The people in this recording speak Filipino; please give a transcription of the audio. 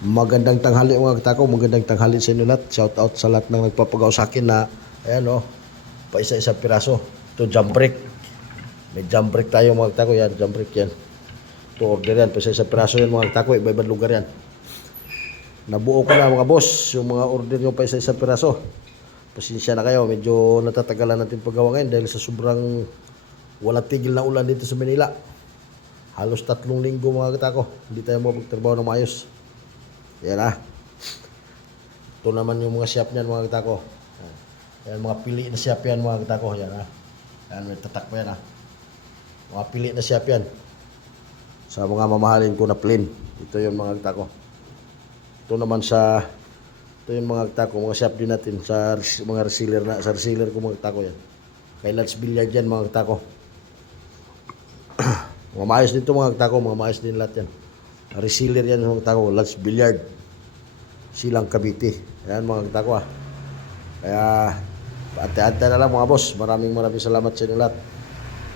Magandang tanghali mga katako, magandang tanghali sa inyo lahat. Shout out sa lahat ng nagpapagaw sa akin na ayan o, pa isa-isa piraso. Ito jump break. May jump break tayo mga katako, yan jump break yan. Ito order yan, pa isa-isa piraso yan mga katako, iba-ibang lugar yan. Nabuo ko na mga boss, yung mga order nyo pa isa-isa piraso. Pasensya na kayo, medyo natatagalan natin paggawa ngayon dahil sa sobrang walang tigil na ulan dito sa Manila. Halos 3 linggo mga katako, hindi tayo mapagtrabaho ng maayos. Yan ah. Ito naman yung mga siyap niyan mga katako. Yan mga pili na siyap yan mga katako. Yan ah. Yan may tatak pa yan ah. Mga pili na siyap yan. Sa mga mamahalin ko na plain. Ito yung mga katako. Ito naman sa ito yung mga katako, mga siyap din natin sa mga reseller na sa reseller ko mga katako yan. Kay Lats Billiard yan mga katako. Mga maayos dito mga katako, mga maayos din lahat yan. Reseller yan mga katako, Lats Billiard. Silang Cavite. Ayan mga katako ah. Kaya, paante-ante na lang mga boss. Maraming salamat sa inyo lahat.